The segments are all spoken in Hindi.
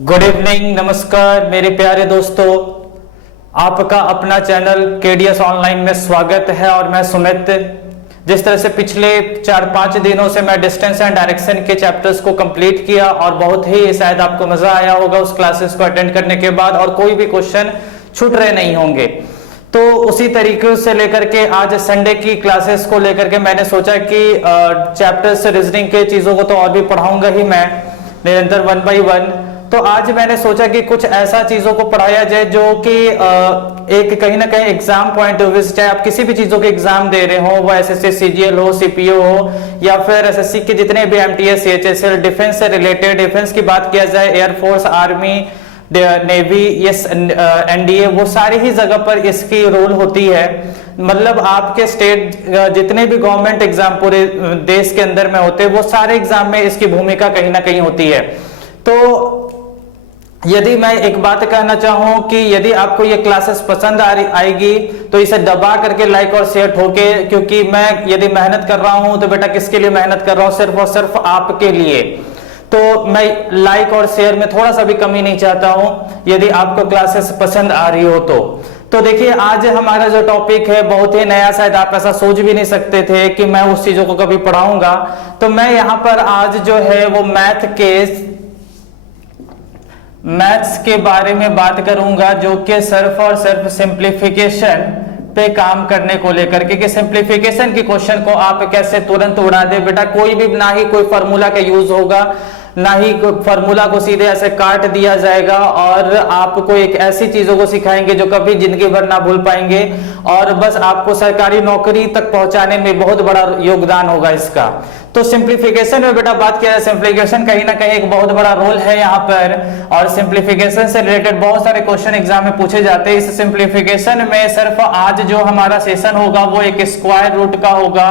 गुड इवनिंग, नमस्कार मेरे प्यारे दोस्तों। आपका अपना चैनल केडीएस ऑनलाइन में स्वागत है और मैं सुमित। जिस तरह से पिछले 4-5 दिनों से मैं डिस्टेंस एंड डायरेक्शन के चैप्टर्स को कंप्लीट किया और बहुत ही शायद आपको मजा आया होगा उस क्लासेस को अटेंड करने के बाद, और कोई भी क्वेश्चन छूट रहे नहीं होंगे। तो उसी तरीके से लेकर के आज संडे की क्लासेस को लेकर के मैंने सोचा कि चैप्टर्स रीजनिंग के चीजों को तो और भी पढ़ाऊंगा ही मैं निरंतर 1 by 1। तो आज मैंने सोचा कि कुछ ऐसा चीजों को पढ़ाया जाए जो कि एक कहीं ना कहीं एग्जाम पॉइंट ऑफ व्यू से, चाहे आप किसी भी चीजों के एग्जाम दे रहे हो, वो एसएससी सीजीएल हो, सीपीओ हो, या फिर एसएससी के जितने भी एमटीएस सीएचएसएल, डिफेंस से रिलेटेड, डिफेंस की बात किया जाए, air force, army, navy, yes NDA, वो सारी ही जगह पर इसकी रोल होती है। मतलब आपके स्टेट जितने भी गवर्नमेंट एग्जाम पूरे देश के अंदर में होते हैं, वो सारे एग्जाम में इसकी भूमिका कहीं ना कहीं होती है। तो यदि मैं एक बात कहना चाहूं कि यदि आपको ये क्लासेस पसंद आएगी तो इसे दबा करके लाइक और शेयर ठोके, क्योंकि मैं यदि मेहनत कर रहा हूं तो बेटा किसके लिए मेहनत कर रहा हूं? सिर्फ और सिर्फ आपके लिए। तो मैं लाइक और शेयर में थोड़ा सा भी कमी नहीं चाहता हूं यदि आपको क्लासेस पसंद आ रही हो तो देखिए, आज हमारा जो टॉपिक है बहुत ही नया, शायद आप ऐसा सोच भी नहीं सकते थे कि मैं उस चीजों को कभी पढ़ाऊंगा। तो मैं यहां पर आज जो है वो मैथ्स के बारे में बात करूंगा, जो कि सिर्फ और सिर्फ सिंप्लीफिकेशन पे काम करने को लेकर के, कि सिंप्लीफिकेशन के क्वेश्चन को आप कैसे तुरंत उड़ा दे। बेटा कोई भी ना ही कोई फॉर्मूला का यूज होगा, ना ही फॉर्मूला को सीधे ऐसे काट दिया जाएगा, और आपको एक ऐसी चीजों को सिखाएंगे जो कभी जिंदगी भर ना भूल पाएंगे, और बस आपको सरकारी नौकरी तक पहुंचाने में बहुत बड़ा योगदान होगा इसका। तो सिंप्लीफिकेशन में बेटा बात किया जाए, सिंप्लीफिकेशन कहीं ना कहीं एक बहुत बड़ा रोल है यहाँ पर, और सिंप्लीफिकेशन से रिलेटेड बहुत सारे क्वेश्चन एग्जाम में पूछे जाते हैं। इस सिंप्लीफिकेशन में सिर्फ आज जो हमारा सेशन होगा वो एक स्क्वायर रूट का होगा।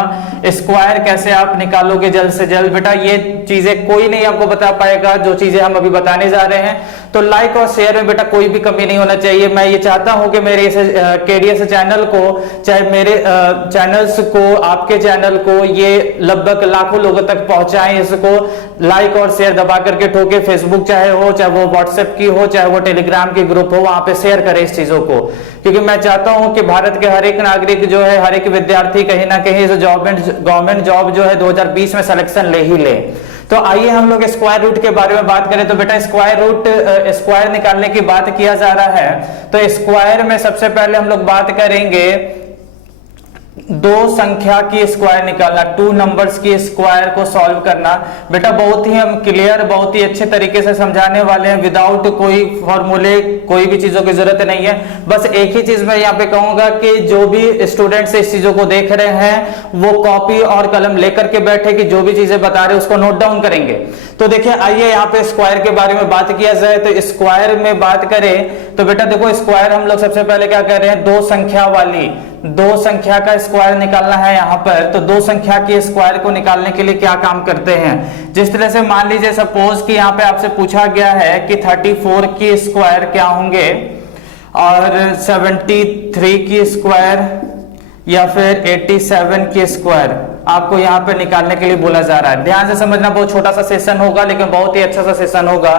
स्क्वायर कैसे आप निकालोगे जल्द से जल्द, बेटा ये चीजें कोई नहीं आपको बता पाएगा जो चीजें हम अभी बताने जा रहे हैं। तो लाइक और शेयर में बेटा कोई भी कमी नहीं होना चाहिए। मैं ये चाहता हूं कि मेरे इस केडीएस चैनल को, चाहे मेरे चैनल्स को, आपके चैनल को ये लगभग लाखों लोगों तक पहुंचाएं। इसको लाइक और शेयर दबा करके ठोके, फेसबुक चाहे हो, चाहे वो व्हाट्सएप की हो, चाहे वो टेलीग्राम की ग्रुप हो, वहां पे शेयर करें इस चीजों को, क्योंकि मैं चाहता हूं कि भारत के हर एक नागरिक जो है, हर एक विद्यार्थी कहीं ना कहीं गवर्नमेंट जॉब जो है 2020 में सिलेक्शन ले ही ले। तो आइए हम लोग स्क्वायर रूट के बारे में बात करें। तो बेटा स्क्वायर निकालने की बात किया जा रहा है, तो स्क्वायर में सबसे पहले हम लोग बात करेंगे दो संख्या की स्क्वायर निकालना, 2 नंबर्स की स्क्वायर को सॉल्व करना। बेटा बहुत ही हम क्लियर, बहुत ही अच्छे तरीके से समझाने वाले हैं, विदाउट कोई फॉर्मूले, कोई भी चीजों की जरूरत नहीं है। बस एक ही चीज मैं यहाँ पे कहूंगा कि जो भी स्टूडेंट्स इस चीजों को देख रहे हैं वो कॉपी और कलम लेकर के बैठे, कि जो भी चीजें बता रहे हैं उसको नोट डाउन करेंगे। तो देखिए, आइए यहाँ पे स्क्वायर के बारे में बात किया जाए। तो स्क्वायर में बात करें तो बेटा देखो, स्क्वायर हम लोग सबसे पहले क्या कर रहे हैं, दो संख्या का स्क्वायर निकालना है यहाँ पर। तो दो संख्या की स्क्वायर को निकालने के लिए क्या काम करते हैं, जिस तरह से मान लीजिए सपोज कि यहाँ पे आपसे पूछा गया है कि 34 की स्क्वायर क्या होंगे, और 73 की स्क्वायर या फिर 87 की स्क्वायर आपको यहाँ पे निकालने के लिए बोला जा रहा है। ध्यान से समझना, बहुत छोटा सा सेशन होगा लेकिन बहुत ही अच्छा सा सेशन होगा।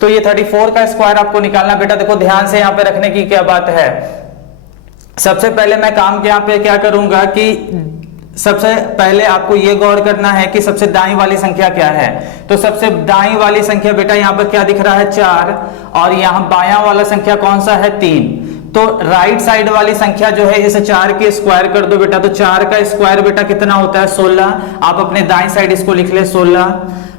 तो ये 34 का स्क्वायर आपको निकालना। बेटा देखो ध्यान से यहाँ पे रखने की क्या बात है, सबसे पहले मैं काम यहाँ पे क्या करूंगा कि सबसे पहले आपको ये गौर करना है कि सबसे दाईं वाली संख्या क्या है। तो सबसे दाईं वाली संख्या बेटा यहाँ पर क्या दिख रहा है, 4, और यहाँ बायां वाला संख्या कौन सा है, 3। तो राइट साइड वाली संख्या जो है, इस 4 की स्क्वायर कर दो बेटा। तो 4 का स्क्वायर बेटा कितना होता है, 16। आप अपने दाईं साइड इसको लिख ले 16।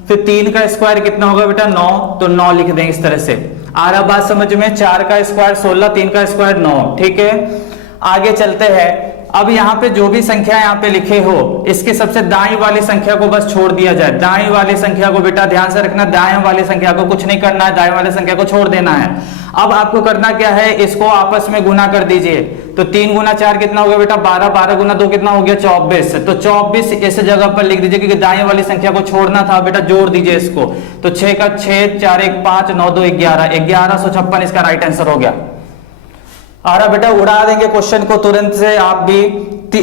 फिर 3 का स्क्वायर कितना होगा बेटा, 9। तो 9 लिख दें इस तरह से। आ रहा बात समझ में, 4 का स्क्वायर 16, 3 का स्क्वायर 9। ठीक है, आगे चलते हैं। अब यहाँ पे जो भी संख्या यहाँ पे लिखे हो, इसके सबसे दाईं वाली संख्या को बस छोड़ दिया जाए। दाईं वाली संख्या को बेटा ध्यान से रखना, दाएं वाली संख्या को कुछ नहीं करना है, दाएं वाली संख्या को छोड़ देना है। अब आपको करना क्या है, इसको आपस में गुना कर दीजिए। तो 3 गुना 4 कितना हो गया बेटा, 12। 12 गुना 2 कितना हो गया, 24। तो 24 इस जगह पर लिख दीजिए, क्योंकि दाएं वाली संख्या को छोड़ना था बेटा, जोड़ दीजिए इसको। तो 6 का 6, 4 1 5, 9 2 11, 1156 इसका राइट आंसर हो गया। आ रहा बेटा, उड़ा देंगे क्वेश्चन को तुरंत से आप भी।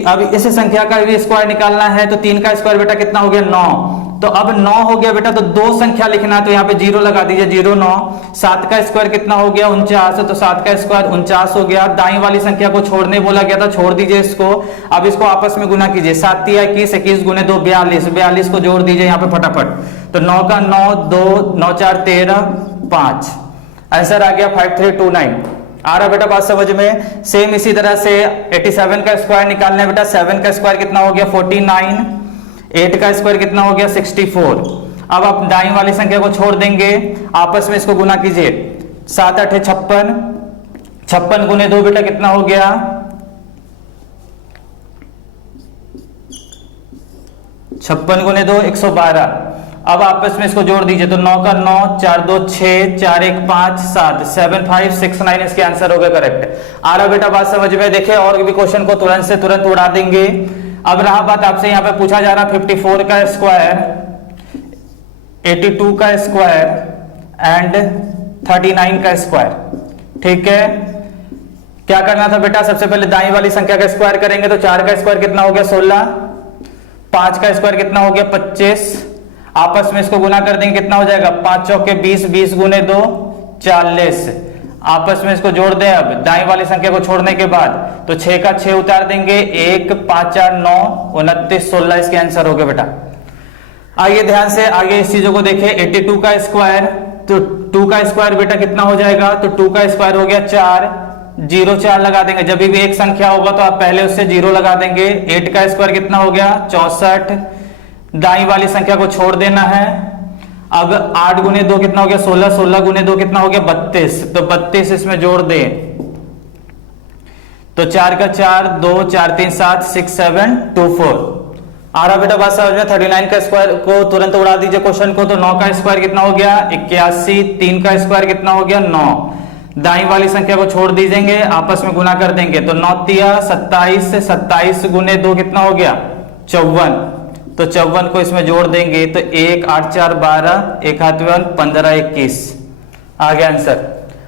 अब इस संख्या का भी स्क्वायर निकालना है, तो 3 का स्क्वायर बेटा कितना हो गया, 9। तो अब 9 हो गया बेटा, तो दो संख्या लिखना है तो यहाँ पे 0 लगा दीजिए, 0 9। 7 का स्क्वायर कितना हो गया 49, तो 7 का स्क्वायर 49 हो गया। दाई वाली संख्या को छोड़ने बोला गया था, छोड़ दीजिए इसको। अब इसको आपस में गुना कीजिए, 7 3 21, 21 गुने 2 42, 42 को जोड़ दीजिए यहाँ पे फटाफट। तो 9 का 9, 2 9 4 13 5, आंसर आ गया 5329। आ रहा बेटा बात समझ में। सेम इसी तरह से 87 का स्क्वायर निकालना है बेटा। 7 का स्क्वायर कितना हो गया 49, 8 का स्क्वायर कितना हो गया 64। अब आप दाईं वाली संख्या को छोड़ देंगे, आपस में इसको गुना कीजिए। 7 8 56, 56 गुने 2 बेटा कितना हो गया 56 गुने 2 112। अब आपस में इसको जोड़ दीजिए, तो 9 का 9, 4 2 6, 4 1 5 7, 7 5 6 9 इसके आंसर हो गए करेक्ट। आ रहा बेटा बात समझ में। देखिए और भी क्वेश्चन को तुरंत से तुरंत उड़ा देंगे। अब रहा बात आपसे यहाँ पे पूछा जा रहा 54 का स्क्वायर, 82 का स्क्वायर एंड 39 का स्क्वायर। ठीक है, क्या करना था बेटा, सबसे पहले दाईं वाली संख्या का स्क्वायर करेंगे, तो 4 का स्क्वायर कितना हो गया 16, 5 का स्क्वायर कितना हो गया 25, आपस में इसको गुना कर देंगे, कितना हो जाएगा 5 चौके 20, 20 गुने 2 40, आपस में इसको जोड़ दें। अब दाईं वाली संख्या को छोड़ने के बाद तो 6 का 6 उतार देंगे, 1 5 4 9 29 16 इसके आंसर हो गए बेटा। आइए ध्यान से आगे इस चीजों को देखें। 82 का स्क्वायर, तो 2 का स्क्वायर बेटा कितना हो जाएगा, तो 2 का स्क्वायर हो गया 4, 0 4 लगा देंगे। जब भी एक संख्या होगा तो आप पहले उससे 0 लगा देंगे। 8 का स्क्वायर कितना हो गया 64, दाईं वाली संख्या को छोड़ देना है। अब 8 गुने 2 कितना हो गया 16, 16 गुने 2 कितना हो गया 32, तो 32 इसमें जोड़ दें, तो 4 का 4, 2 4 3 7 6 7 2 4। आ रहा बेटा बात समझ में। 39 का स्क्वायर को तुरंत उड़ा दीजिए क्वेश्चन को, तो 9 का स्क्वायर कितना हो गया 81, 3 का स्क्वायर कितना हो गया 9, दाईं वाली संख्या को छोड़ दीजिएंगे, आपस में गुना कर देंगे, तो 9 तिया 27, 27 गुने 2 कितना हो गया 54, तो 54 को इसमें जोड़ देंगे, तो 1 8 4 12, 1 हाथ 15 21 आ गया आंसर।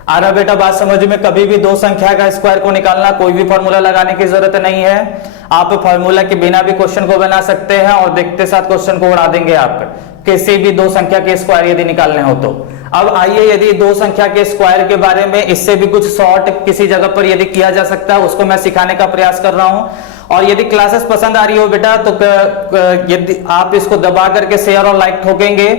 आ रहा बेटा बात समझ में। कभी भी दो संख्या का स्क्वायर को निकालना कोई भी फॉर्मूला लगाने की जरूरत नहीं है, आप फॉर्मूला के बिना भी क्वेश्चन को बना सकते हैं और देखते साथ क्वेश्चन को उड़ा देंगे आप, किसी भी दो संख्या के स्क्वायर यदि निकालने हो तो। अब आइए यदि दो संख्या के स्क्वायर के बारे में इससे भी कुछ शॉर्ट किसी जगह पर यदि किया जा सकता है उसको मैं सिखाने का प्रयास कर रहा हूं। और यदि क्लासेस पसंद आ रही हो बेटा तो यदि आप इसको दबा करके शेयर और लाइक ठोकेंगे,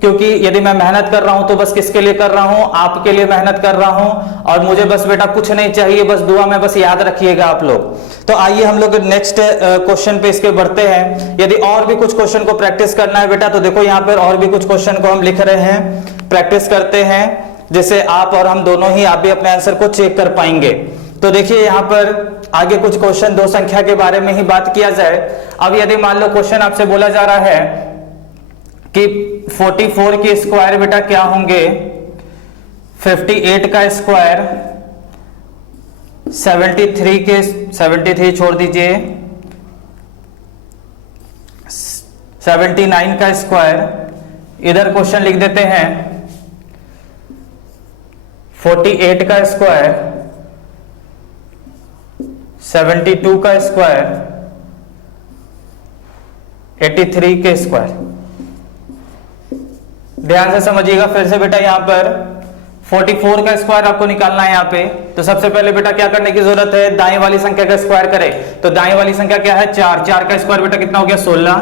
क्योंकि यदि मैं मेहनत कर रहा हूं तो बस किसके लिए कर रहा हूं, आपके लिए मेहनत कर रहा हूं, और मुझे बस बेटा कुछ नहीं चाहिए, बस दुआ में बस याद रखिएगा आप लोग। तो आइए हम लोग नेक्स्ट क्वेश्चन पे इसके बढ़ते हैं। यदि और भी कुछ क्वेश्चन को प्रैक्टिस करना है बेटा तो देखो यहाँ पर और भी कुछ क्वेश्चन को हम लिख रहे हैं, प्रैक्टिस करते हैं, जिससे आप और हम दोनों ही आप भी अपने आंसर को चेक कर पाएंगे। तो देखिए यहाँ पर आगे कुछ क्वेश्चन दो संख्या के बारे में ही बात किया जाए। अब यदि मान लो क्वेश्चन आपसे बोला जा रहा है कि 44 के स्क्वायर बेटा क्या होंगे, 58 का स्क्वायर, 73 छोड़ दीजिए, 79 का स्क्वायर, इधर क्वेश्चन लिख देते हैं 48 का स्क्वायर, 72 का स्क्वायर, 83 के स्क्वायर। ध्यान से समझिएगा फिर से बेटा, यहां पर 44 का स्क्वायर आपको निकालना है यहाँ पे। तो सबसे पहले बेटा क्या करने की जरूरत है, दाएं वाली संख्या का स्क्वायर करें। तो दाएं वाली संख्या क्या है 4, 4 का स्क्वायर बेटा कितना हो गया 16,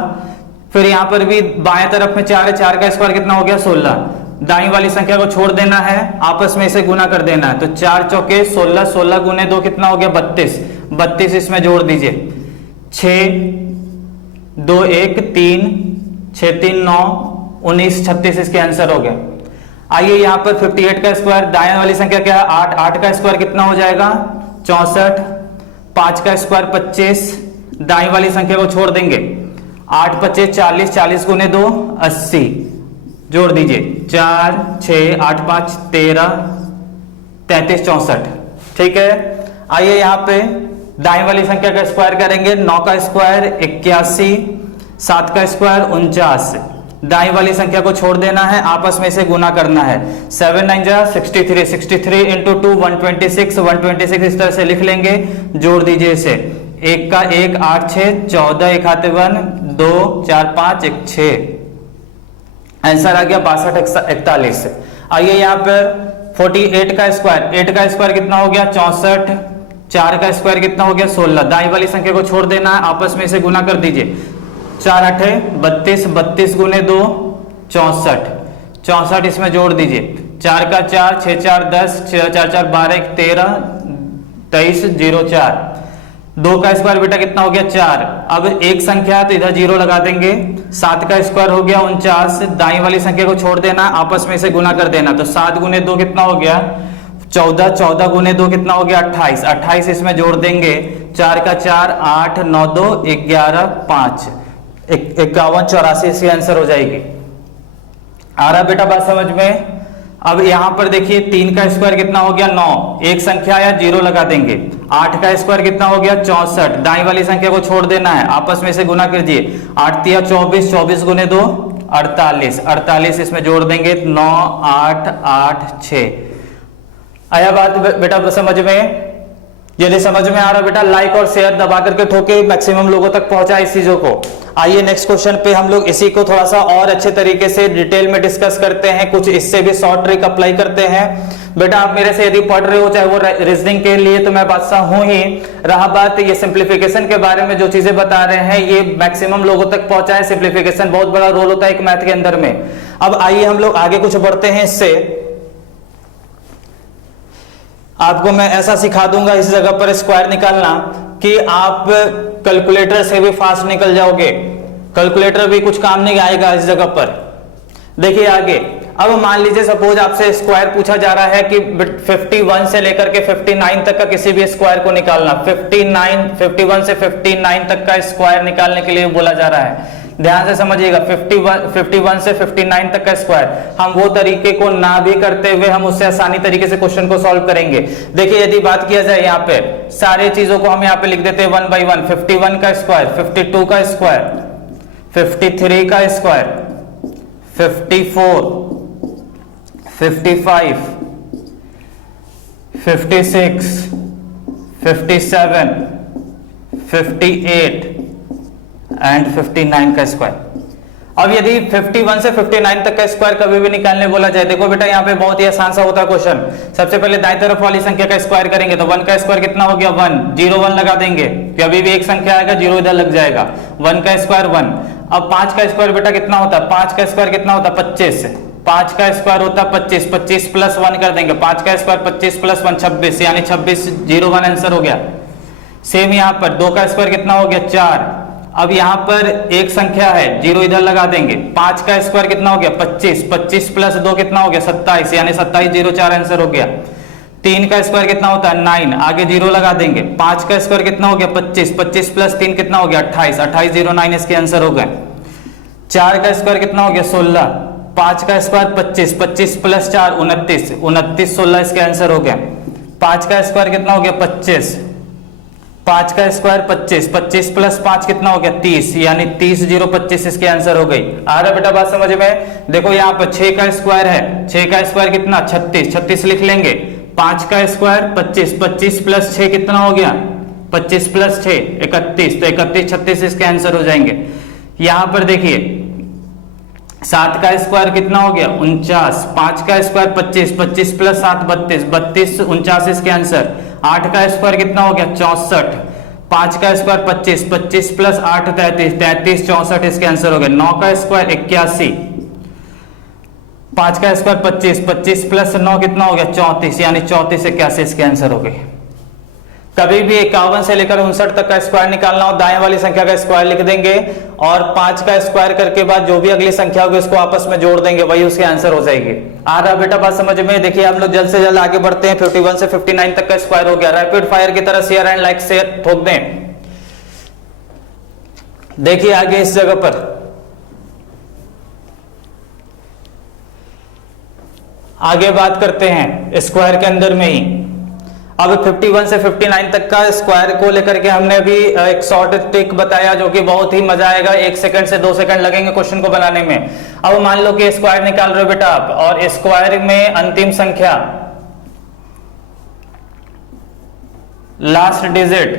फिर यहां पर भी बाएं तरफ में 4 है, 4 का स्क्वायर कितना हो गया 16, दाईं वाली संख्या को छोड़ देना है, आपस में इसे गुना कर देना है, तो 4 चौके 16, 16 गुने 2 कितना हो गया 32, 32 इसमें जोड़ दीजिए, 6 2 1 3 6 3 9 19 36 इसके आंसर हो गए। आइए यहाँ पर 58 का स्क्वायर, दाएं वाली संख्या क्या है 8, 8 का स्क्वायर कितना हो जाएगा 64, 5 का स्क्वायर 25, दाएं वाली संख्या को छोड़ देंगे, 8 25 40, 40 गुने 2 80, जोड़ दीजिए 4 6 8 5 13 33 64। ठीक है, आइए यहाँ पे दाएं वाली संख्या का स्क्वायर करेंगे, 9 का स्क्वायर 81, 7 का स्क्वायर 49, दाईं वाली संख्या को छोड़ देना है, आपस में इसे गुना करना है, 7 9 जा 63, 63 इंटू 2 126, 126 इस तरह से लिख लेंगे, जोड़ दीजिए इसे, 1 का 1 8 6 14, 1 हाथ 1 2 4 5 1 6, आंसर आ गया 6241। आइए यहाँ पर 48 का स्क्वायर, 8 का स्क्वायर कितना हो गया 64, 4 का स्क्वायर कितना हो गया 16। दाई वाली संख्या को छोड़ देना है, आपस में इसे गुना कर दीजिए। 4 8 32, 32 गुने 2 64, 64 इसमें जोड़ दीजिए। 4 का 4, 6 4 10, 6 4 4 12 13 23 0 4। 2 का स्क्वायर बेटा कितना हो गया 4। अब एक संख्या है तो इधर 0 लगा देंगे। 7 का स्क्वायर हो गया 49, दाई वाली संख्या को छोड़ देना, आपस में इसे गुना कर देना। तो 7 गुने 2 कितना हो गया 14, 14 गुने 2 कितना हो गया 28, 28 इसमें जोड़ देंगे। 4 का 4 8 9 2 11 5 51 84 इसकी आंसर हो जाएगी। आ रहा बेटा बात समझ में। अब यहां पर देखिए 3 का स्क्वायर कितना हो गया 9, एक संख्या आया 0 लगा देंगे। 8 का स्क्वायर कितना हो गया 64, दाई वाली संख्या को छोड़ देना है, आपस में से गुना कीजिए। 8 तिया 24, 24 गुने 2 48, 48 इसमें जोड़ देंगे। 9 8 8 6। आया बात बेटा समझ में। यदि समझ में आ रहा बेटा लाइक और शेयर दबा करके ठोके, मैक्सिमम लोगों तक पहुंचाए इस चीजों को। आइए नेक्स्ट क्वेश्चन पे हम लोग इसी को थोड़ा सा और अच्छे तरीके से डिटेल में डिस्कस करते हैं, कुछ इससे भी शॉर्ट ट्रिक अप्लाई करते हैं। बेटा आप मेरे से यदि पढ़ रहे हो चाहे वो रीजनिंग के लिए तो मैं बादशाह हूं ही। रहा बात ये सिंप्लीफिकेशन के बारे में, जो चीजें बता रहे हैं ये मैक्सिमम लोगों तक पहुंचाए। सिंप्लीफिकेशन बहुत बड़ा रोल होता है एक मैथ के अंदर में। अब आइए हम लोग आगे कुछ बढ़ते हैं। इससे आपको मैं ऐसा सिखा दूंगा इस जगह पर स्क्वायर निकालना कि आप कैलकुलेटर से भी फास्ट निकल जाओगे, कैलकुलेटर भी कुछ काम नहीं आएगा इस जगह पर। देखिए आगे, अब मान लीजिए सपोज आपसे स्क्वायर पूछा जा रहा है कि 51 से लेकर के 59 तक का किसी भी स्क्वायर को निकालना। 51 से 59 तक का स्क्वायर निकालने के लिए बोला जा रहा है। ध्यान से समझिएगा, 51 से 59 तक का स्क्वायर हम वो तरीके को ना भी करते हुए हम उससे आसानी तरीके से क्वेश्चन को सॉल्व करेंगे। देखिए यदि बात किया जाए यहाँ पे सारे चीजों को हम यहाँ पे लिख देते हैं 1 by 1। 51 का स्क्वायर, 52 का स्क्वायर, 53 का स्क्वायर, 54, 55, 56, 57, 58 एंड 59 का स्क्वायर। अब यदि 51 से 59 तक का स्क्वायर कभी भी निकालने बोला जाए, देखो बेटा यहाँ पे बहुत ही आसान सा होता है क्वेश्चन। सबसे पहले दाईं तरफ वाली संख्या का स्क्वायर करेंगे तो 1 का स्क्वायर कितना हो गया 1, 0 1 लगा देंगे कि अभी भी एक संख्या आएगा 0 इधर लग जाएगा। 1 का स्क्वायर 1। अब 5 का स्क्वायर बेटा कितना होता है, 5 का स्क्वायर कितना होता है 25। 5 का स्क्वायर होता है 25, 25 प्लस 1 कर देंगे। 5 का स्क्वायर 25 प्लस 1 26, यानी 26 0 1 आंसर हो गया। सेम यहाँ पर 2 का स्क्वायर कितना हो गया 4। अब यहां पर एक संख्या है 0 इधर लगा देंगे। 5 का स्क्वायर कितना हो गया 25, 25 प्लस 2 कितना हो गया 27, यानी 27 0 4 आंसर हो गया। 3 का स्क्वायर कितना होता है 9, आगे 0 लगा देंगे। 5 का स्क्वायर कितना हो गया 25, 25 प्लस 3 कितना हो गया 28, 28 0 9 इसके आंसर हो गए। 4 का स्क्वायर कितना हो गया 16, 5 का स्क्वायर 25, 25 प्लस 4 29, 29 16 इसके आंसर हो गया। 5 का स्क्वायर कितना हो गया 25, 5 का स्क्वायर 25, 25 प्लस 5 कितना हो गया 30, यानी 30 0 25 इसके आंसर हो गई। आ रहा बेटा बात समझ में। देखो यहाँ पर 6 का स्क्वायर है, 6 का स्क्वायर कितना 36, 36 लिख लेंगे। 5 का स्क्वायर 25, 25 प्लस 6 कितना हो गया 25 प्लस 6 31, तो 31 36 इसके आंसर हो जाएंगे। यहां पर देखिए 7 का स्क्वायर कितना हो गया 49, 5 का स्क्वायर 25, 25 प्लस 7 32, 32 49 इसके आंसर। 8 का स्क्वायर कितना हो गया 64, 5 का स्क्वायर 25, 25 प्लस 8 33, 33 64 इसके आंसर हो गए। 9 का स्क्वायर 81, 5 का स्क्वायर 25, 25 प्लस 9 कितना हो गया 34, यानी 34 81 इसके आंसर हो गए। कभी भी 51 से लेकर 59 तक का स्क्वायर निकालना हो, दाएं वाली संख्या का स्क्वायर लिख देंगे और 5 का स्क्वायर करके बाद जो भी अगली संख्या होगी उसको आपस में जोड़ देंगे, वही उसके आंसर हो जाएगी। आ रहा बेटा बात समझ में। देखिए हम लोग जल्द से जल्द आगे बढ़ते हैं। 51 से 59 तक का स्क्वायर हो गया। रैपिड फायर की तरह शेयर एंड लाइक शेयर ठोक दें। देखिए आगे इस जगह पर आगे बात करते हैं स्क्वायर के अंदर में ही। अब 51 से 59 तक का स्क्वायर को लेकर के हमने अभी एक शॉर्ट ट्रिक बताया जो कि बहुत ही मजा आएगा। 1 सेकंड से 2 सेकंड लगेंगे क्वेश्चन को बनाने में। अब मान लो कि स्क्वायर निकाल रहे हो बेटा आप, और स्क्वायर में अंतिम संख्या लास्ट डिजिट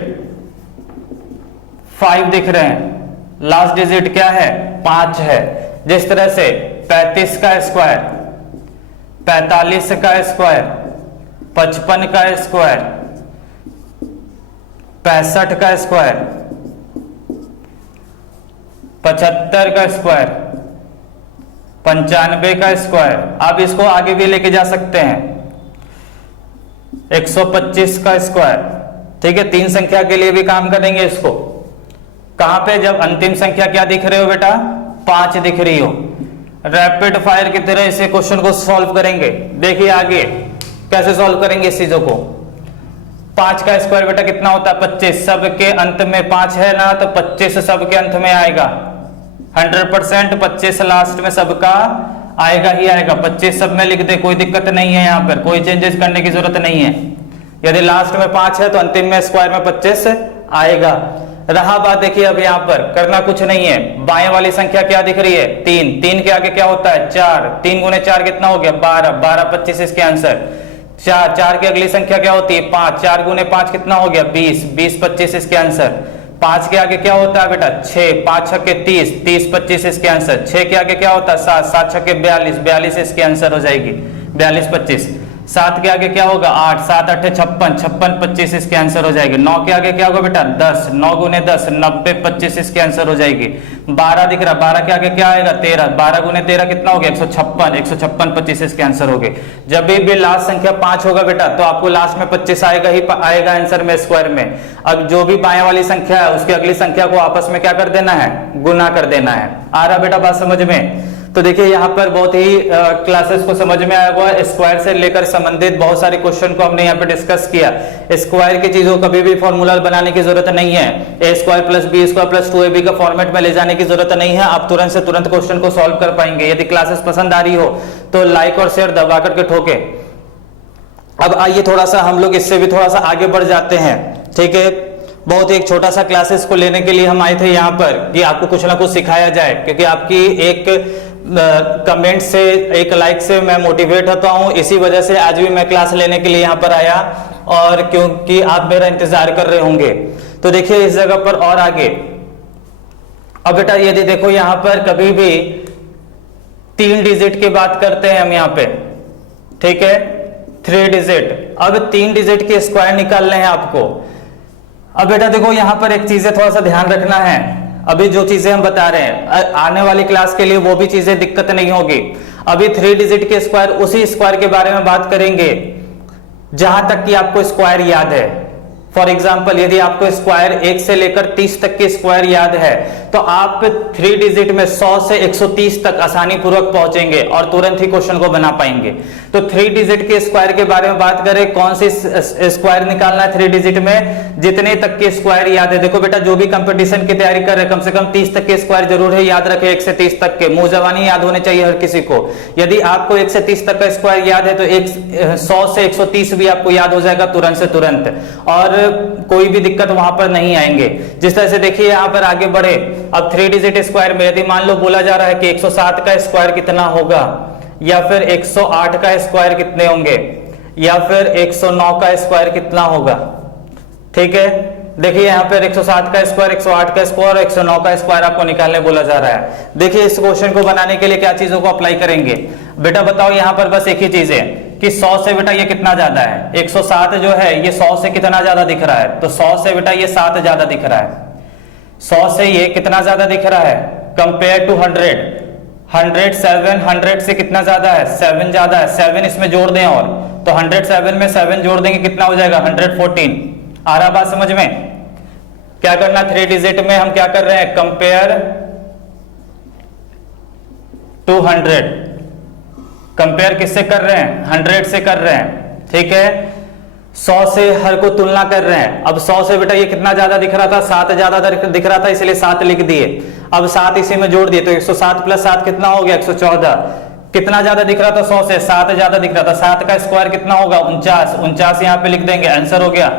5 दिख रहे हैं। लास्ट डिजिट क्या है 5 है। जिस तरह से 35 का स्क्वायर, 45 का स्क्वायर, 55 का स्क्वायर, 65 का स्क्वायर, 75 का स्क्वायर, 95 का स्क्वायर, आप इसको आगे भी लेके जा सकते हैं, 125 का स्क्वायर। ठीक है, 3 संख्या के लिए भी काम करेंगे इसको। कहां पे? जब अंतिम संख्या क्या दिख रहे हो बेटा? 5 दिख रही हो। रैपिड फायर की तरह इसे क्वेश्चन को सॉल्व करेंगे। देखिए आगे कैसे सॉल्व करेंगे इस चीजों को। 5 का स्क्वायर बेटा कितना होता है? 25। सबके अंत में 5 है ना, तो 25 सबके अंत में आएगा। 100% 25 लास्ट में सबका आएगा ही आएगा। 25 सब में लिख दे, कोई दिक्कत नहीं है, यहां पर कोई चेंजेस करने की जरूरत नहीं है। यदि लास्ट में 5 है तो अंतिम में स्क्वायर में 25 आएगा। रहा बात, देखिए अब यहां पर करना कुछ नहीं है। बाएं वाली संख्या क्या दिख रही है? 3। 3 के आगे क्या होता है? 4। 3 गुने 4 कितना हो गया? 12। 12 25 इसके आंसर। 4। 4 की अगली संख्या क्या होती है? 5। 4 गुने 5 कितना हो गया? 20। 20 25 इसके आंसर। 5 के आगे क्या होता है बेटा? 6। 5 छक्के 30। 30 25 इसके आंसर। 6 के आगे क्या होता है? 7। 7 छक्के 42। 42 इसके आंसर हो जाएगी। 42 25। 7 के आगे क्या होगा? 8। 7 8 56। 56 25 इसके आंसर हो जाएगी। 9 के आगे क्या होगा बेटा? 10। 9 गुने 10 90 25 इसके आंसर हो जाएगी। 12 दिख रहा, 12 के आगे क्या आएगा? 13। 12 गुने 13 कितना हो गया? 156। 156 25 इसके आंसर हो गए। जब भी लास्ट संख्या 5 होगा बेटा तो आपको लास्ट में 25 आएगा ही आएगा आंसर में, स्क्वायर में। अब जो भी बाएं वाली संख्या है उसकी अगली संख्या को आपस में क्या कर देना है? गुना कर देना है। आ रहा बेटा बात समझ में? तो देखिए यहाँ पर बहुत ही क्लासेस को समझ में आया हुआ। स्क्वायर से लेकर संबंधित बहुत सारे क्वेश्चन को हमने यहाँ पे डिस्कस किया। स्क्वायर की चीजों को कभी भी फॉर्मूला बनाने की जरूरत नहीं है। A square plus b square plus 2ab का फॉर्मेट में ले जाने की जरूरत नहीं है। आप तुरंत से तुरंत क्वेश्चन को सॉल्व कर पाएंगे। यदि क्लासेस पसंद आ रही हो तो लाइक और शेयर दबा करके ठोके। अब आइए थोड़ा सा हम लोग इससे भी थोड़ा सा आगे बढ़ जाते हैं। ठीक है, बहुत ही एक छोटा सा क्लासेस को लेने के लिए हम आए थे यहाँ पर कि आपको कुछ ना कुछ सिखाया जाए, क्योंकि आपकी एक कमेंट से, एक लाइक से मैं मोटिवेट होता हूँ। इसी वजह से आज भी मैं क्लास लेने के लिए यहाँ पर आया, और क्योंकि आप मेरा इंतजार कर रहे होंगे। तो देखिए इस जगह पर और आगे, अब बेटा यदि देखो यहाँ पर कभी भी 3 डिजिट की बात करते हैं हम यहाँ पे, ठीक है, 3 डिजिट। अब 3 डिजिट के स्क्वायर निकालने हैं आपको। अब बेटा देखो यहाँ पर एक चीजें थोड़ा सा ध्यान रखना है। अभी जो चीजें हम बता रहे हैं आने वाली क्लास के लिए वो भी चीजें दिक्कत नहीं होगी। अभी 3 डिजिट के स्क्वायर, उसी स्क्वायर के बारे में बात करेंगे जहां तक कि आपको स्क्वायर याद है। फॉर एग्जाम्पल यदि आपको स्क्वायर 1 से लेकर 30 तक के स्क्वायर याद है तो आप 3 डिजिट में 100 से 130 तक आसानी पूर्वक पहुंचेंगे और तुरंत ही क्वेश्चन को बना पाएंगे। तो 3 डिजिट के स्क्वायर के बारे में बात करें, कौन सी स्क्वायर निकालना है 3 डिजिट में? जितने तक के स्क्वायर याद है। देखो बेटा जो भी कंपटीशन की तैयारी कर रहे हैं कम से कम 30 तक के स्क्वायर जरूर है, याद रखे। 1 से 30 तक के मुंह जबानी याद होने चाहिए हर किसी को। यदि आपको 1 से 30 तक का स्क्वायर याद है तो 100 से 130 भी आपको याद हो जाएगा तुरंत से तुरंत, और कोई भी दिक्कत वहां पर नहीं आएंगे। जिस तरह से देखिए यहां पर आगे बढ़े, अब 3 डिजिट स्क्वायर में यदि मान लो बोला जा रहा है कि 107 का स्क्वायर कितना होगा, या फिर 108 का स्क्वायर कितने होंगे, या फिर 109 का स्क्वायर कितना होगा। ठीक है, देखिए यहां पर 107 का स्क्वायर, 108 का स्क्वायर, 109 का स्क्वायर आपको निकालने बोला जा रहा है। देखिए इस क्वेश्चन को बनाने के लिए क्या चीजों को अप्लाई करेंगे बेटा, बताओ। यहां पर बस एक ही चीज है कि 100 से बेटा ये कितना ज्यादा है? 107 जो है ये 100 से कितना ज्यादा दिख रहा है? तो 100 से बेटा ये 7 ज्यादा दिख रहा है। 100 से ये कितना ज्यादा दिख रहा है कंपेयर टू 100? 100 7, 100 से कितना ज्यादा है? 7 ज्यादा है। 7 इसमें जोड़ दें और तो 107 में 7 जोड़ देंगे कितना हो जाएगा? 114। आ रहा बात समझ में? क्या करना 3 डिजिट में हम क्या कर रहे हैं? Compare to 100। कंपेयर किससे कर रहे हैं? 100 से कर रहे हैं। ठीक है, 100 से हर को तुलना कर रहे हैं। अब 100 से बेटा ये कितना ज्यादा दिख रहा था? 7 ज्यादा दिख रहा था, इसलिए 7 लिख दिए। अब 7 इसी में जोड़ दिए तो 107 प्लस 7 कितना हो गया? 114। कितना ज्यादा दिख रहा था 100 से? 7 ज्यादा दिख रहा था। 7 का स्क्वायर कितना होगा? 49। 49 यहां पे लिख देंगे, आंसर हो गया।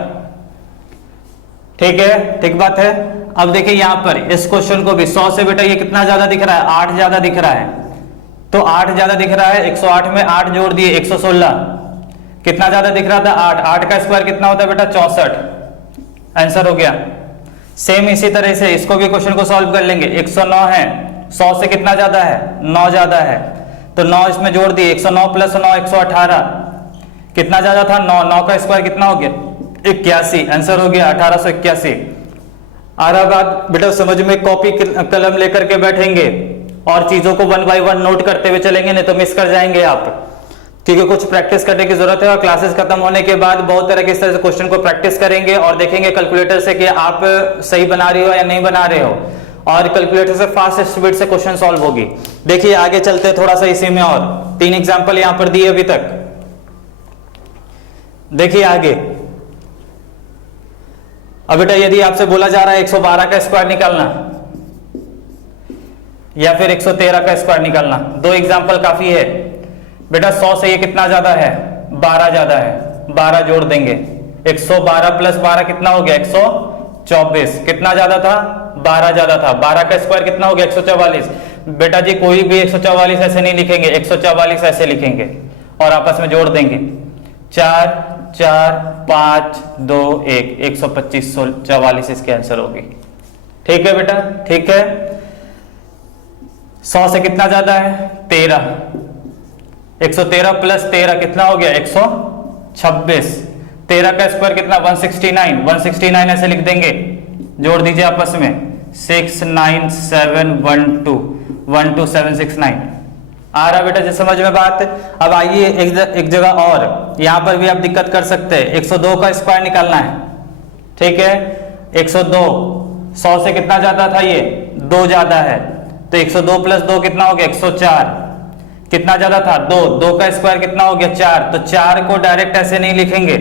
ठीक है, ठीक बात है। अब देखिए यहां पर इस क्वेश्चन को भी 100 से बेटा ये कितना ज्यादा दिख रहा है? 8 ज्यादा दिख रहा है। तो 8 ज्यादा दिख रहा है, 108 में 8 जोड़ दिए 116। कितना ज्यादा दिख रहा था? 8। 8 का स्क्वायर कितना होता है बेटा? 64। आंसर हो गया। सेम इसी तरह से इसको भी क्वेश्चन को सॉल्व कर लेंगे। 109 है, 100 से कितना ज्यादा है, 9 ज्यादा है, तो 9 इसमें जोड़ दिए, 109 प्लस 9 118, कितना ज्यादा था 9, 9 का स्क्वायर कितना हो गया 81, आंसर हो गया 1881। आ रहा बात बेटा, समझ में कॉपी कलम लेकर के बैठेंगे और चीजों को 1 बाय 1 नोट करते हुए चलेंगे, नहीं तो मिस कर जाएंगे आप, क्योंकि कुछ प्रैक्टिस करने की जरूरत है। और क्लासेस खत्म होने के बाद बहुत तरह के इस तरह से क्वेश्चन को प्रैक्टिस करेंगे और देखेंगे कैलकुलेटर से कि आप सही बना रहे हो या नहीं बना रहे हो, और कैलकुलेटर से फास्ट स्पीड से क्वेश्चन सॉल्व होगी। देखिए आगे चलते हैं थोड़ा सा इसी में, और 3 एग्जांपल यहां पर दिए अभी तक। देखिए आगे, अब बेटा यदि आपसे बोला जा रहा है 112 का स्क्वायर निकालना या फिर 113 का स्क्वायर निकालना, 2 एग्जांपल काफी है बेटा। 100 से ये कितना ज्यादा है, 12 ज्यादा है, 12 जोड़ देंगे, 112 प्लस 12 कितना हो गया 124, कितना ज्यादा था 12 ज्यादा था, 12 का स्क्वायर कितना हो गया 144। बेटा जी कोई भी 144 ऐसे नहीं लिखेंगे, 144 ऐसे लिखेंगे और आपस में जोड़ देंगे, 4 4 5 2 1, 125 44 इसके आंसर होगी। ठीक है बेटा, ठीक है। 100 से कितना ज्यादा है 13, 113 प्लस 13 कितना हो गया 126, 13 का स्क्वायर कितना 169, 169 ऐसे लिख देंगे, जोड़ दीजिए आपस में 69712 आ रहा बेटा जी समझ में बात। अब आइए एक जगह और, यहां पर भी आप दिक्कत कर सकते हैं, 102 का स्क्वायर निकालना है। ठीक है, 102, 100 से कितना ज्यादा था ये 2 ज्यादा है, तो 102 प्लस 2 कितना हो गया 104, कितना ज्यादा था 2, 2 का स्क्वायर कितना हो गया 4, तो 4 को डायरेक्ट ऐसे नहीं लिखेंगे,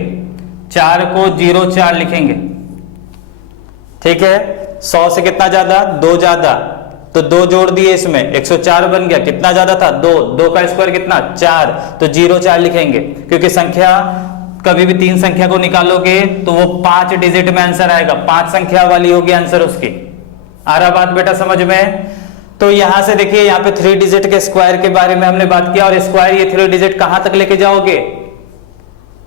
4 को 04 लिखेंगे। ठीक है, 100 से कितना ज्यादा 2 ज्यादा, तो 2 जोड़ दिए इसमें 104 बन गया, कितना ज्यादा था 2, 2 का स्क्वायर कितना 4, तो 04 लिखेंगे, क्योंकि संख्या कभी भी 3 संख्या को निकालोगे तो वो 5 डिजिट में आंसर आएगा, 5 संख्या वाली होगी आंसर उसकी। आ रहा बात बेटा समझ में। तो यहां से देखिए, यहाँ पे 3 डिजिट के स्क्वायर के बारे में हमने बात किया, और स्क्वायर ये 3 डिजिट कहां तक लेके जाओगे,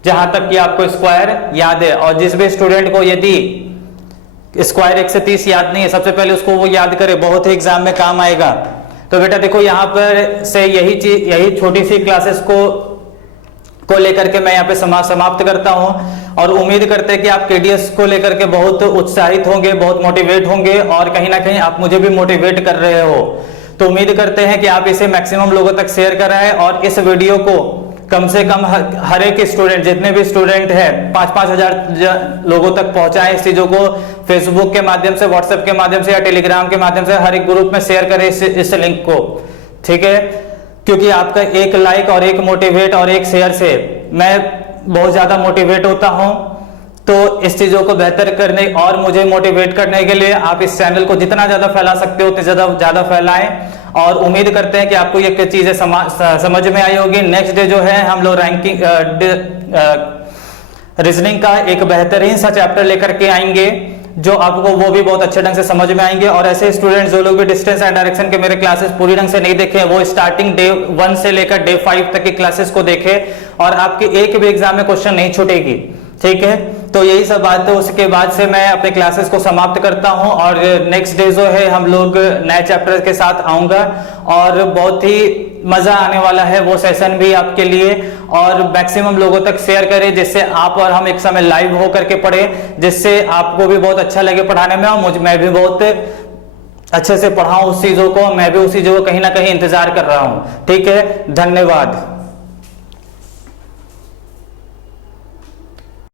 जहां तक कि आपको स्क्वायर याद है। और जिस भी स्टूडेंट को यदि स्क्वायर 1 से 30 याद नहीं है, सबसे पहले उसको वो याद करे, बहुत ही एग्जाम में काम आएगा। तो बेटा देखो यहाँ पर से यही चीज, यही छोटी सी क्लासेस को लेकर के मैं यहाँ पे समाप्त करता हूं, और उम्मीद करते हैं कि आप केडीएस को लेकर के बहुत उत्साहित होंगे, बहुत मोटिवेट होंगे, और कहीं ना कहीं आप मुझे भी मोटिवेट कर रहे हो। तो उम्मीद करते हैं कि आप इसे मैक्सिमम लोगों तक शेयर कराएं, और इस वीडियो को कम से कम हर एक स्टूडेंट, जितने भी स्टूडेंट हैं 5-5 हजार लोगों तक पहुंचाएं इस चीजों को, फेसबुक के माध्यम से, व्हाट्सएप के माध्यम से या टेलीग्राम के माध्यम से हर एक ग्रुप में शेयर करें इस लिंक को। ठीक है, क्योंकि आपका एक लाइक और एक मोटिवेट और एक शेयर से मैं बहुत ज्यादा मोटिवेट होता हूं। तो इस चीजों को बेहतर करने और मुझे मोटिवेट करने के लिए आप इस चैनल को जितना ज्यादा फैला सकते हो उतने ज्यादा फैलाएं, और उम्मीद करते हैं कि आपको ये चीजें समझ में आई होगी। नेक्स्ट डे जो है हम लोग रैंकिंग रीजनिंग का एक बेहतरीन सा चैप्टर लेकर के आएंगे, जो आपको वो भी बहुत अच्छे ढंग से समझ में आएंगे। और ऐसे स्टूडेंट्स जो लोग भी डिस्टेंस एंड डायरेक्शन के मेरे क्लासेस पूरी ढंग से नहीं देखे, वो स्टार्टिंग डे 1 से लेकर डे 5 तक की क्लासेस को देखे, और आपके एक भी एग्जाम में क्वेश्चन नहीं छूटेगी। ठीक है, तो यही सब बात है। उसके बाद से मैं अपने क्लासेस को समाप्त करता हूं, और नेक्स्ट डे जो है हम लोग नए चैप्टर के साथ आऊंगा, और बहुत ही मजा आने वाला है वो सेशन भी आपके लिए। और मैक्सिमम लोगों तक शेयर करें, जिससे आप और हम एक समय लाइव हो करके पढ़े, जिससे आपको भी बहुत अच्छा लगे पढ़ाने में, और मैं भी बहुत अच्छे से पढ़ाऊं उस चीजों को, मैं भी उस चीजों को कहीं ना कहीं इंतजार कर रहा हूं। ठीक है, धन्यवाद।